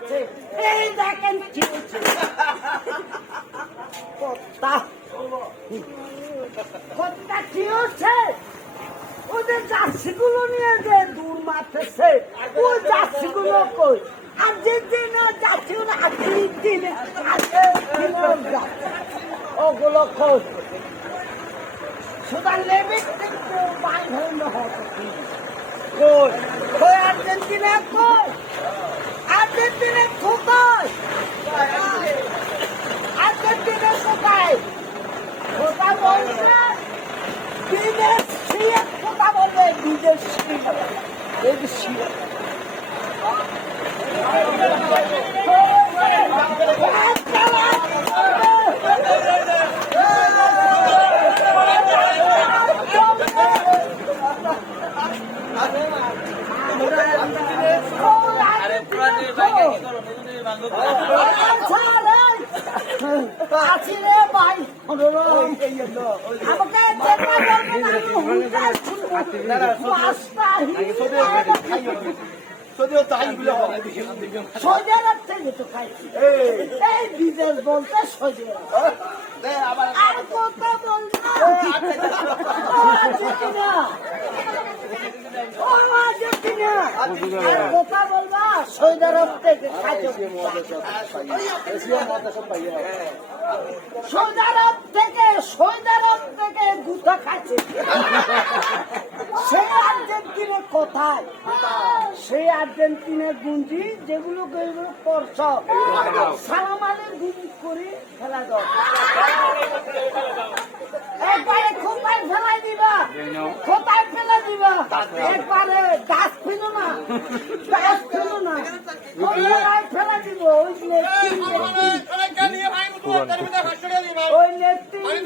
আছে এই দেখেন কি হচ্ছে কত্তা কত্তা কি হচ্ছে ওদের জার্সিগুলো নিয়ে যে দূর মারতেছে ওই জার্সিগুলো কই আর্জেন্টিনা জাতীয় আর্জেন্টিনা ওগুলো কই সুতরাং লেবে কিন্তু বাইর হইল কই কই আর্জেন্টিনা কই আর্জেন্টিনা কোথায় আর্জেন্টিনা কোথায় কথা বলছে বিদেশি কথা বলবে বিদেশি বিদেশি বিদেশ বলতে সৌদি আর কথা কথা বলবা সৌদি আরব থেকে সৌদি আরব থেকে গুতা খাচ্ছে সেই আর্জেন্টিনা কোথায় সেই আর্জেন্টিনার গুঞ্জি যেগুলো পড়ছ সালাম আলের গুঞ্জি করে খেলা দাও একবারে কোথায় ফেলাই দিবা কোথায় ফেলে দিবা একবারে দাস ফেলো না ফেলা দিব ওই লেট্রিন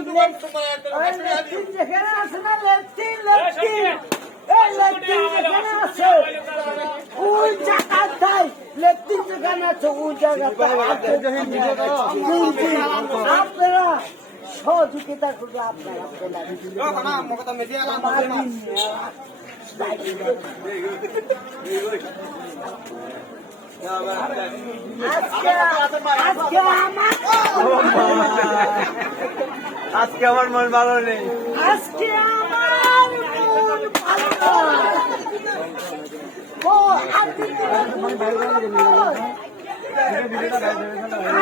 যেখানে আছে না লেট্রিন যেখানে আছে ওই জায়গাটাই লেট্রিন যেখানে আছে ওই জায়গাটাই আপনারা সহযোগিতা করবে আপনারা আজকে আমার মন ভালো নেই আজকে আমার মন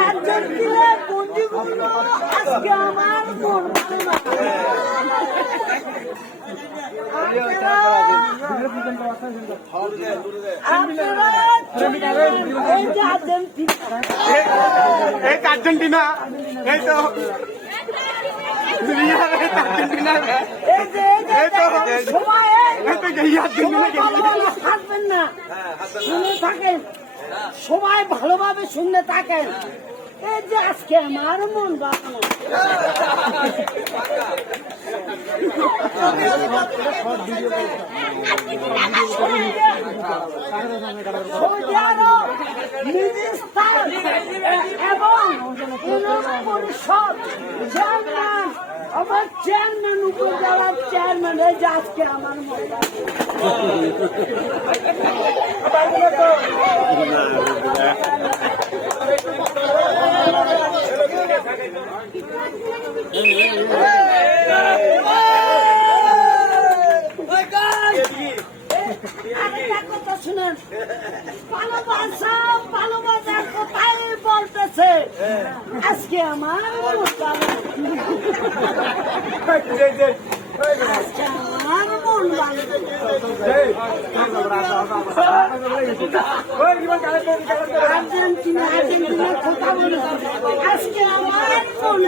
আর্জেন্টিনার বন্ধুগুলো আজকে আমার মন আর্জেন্টিনা এই তো থাকবেন না শুনে থাকেন সবাই ভালোভাবে শুনতে থাকেন এই যে আজকে আমার মন বাঁচানো সৌদি আরব মিনিস্টার এবং পরিষদ চেয়ারম্যান আমার চেয়ারম্যান উপজেলার চেয়ারম্যান এই যে আজকে আমার মন কথা শুনেন ভালোবাসা কোথায় বলতেছে আজকে আমার মন আর্জেন্টিনা কথা বলে আজকে আমার মন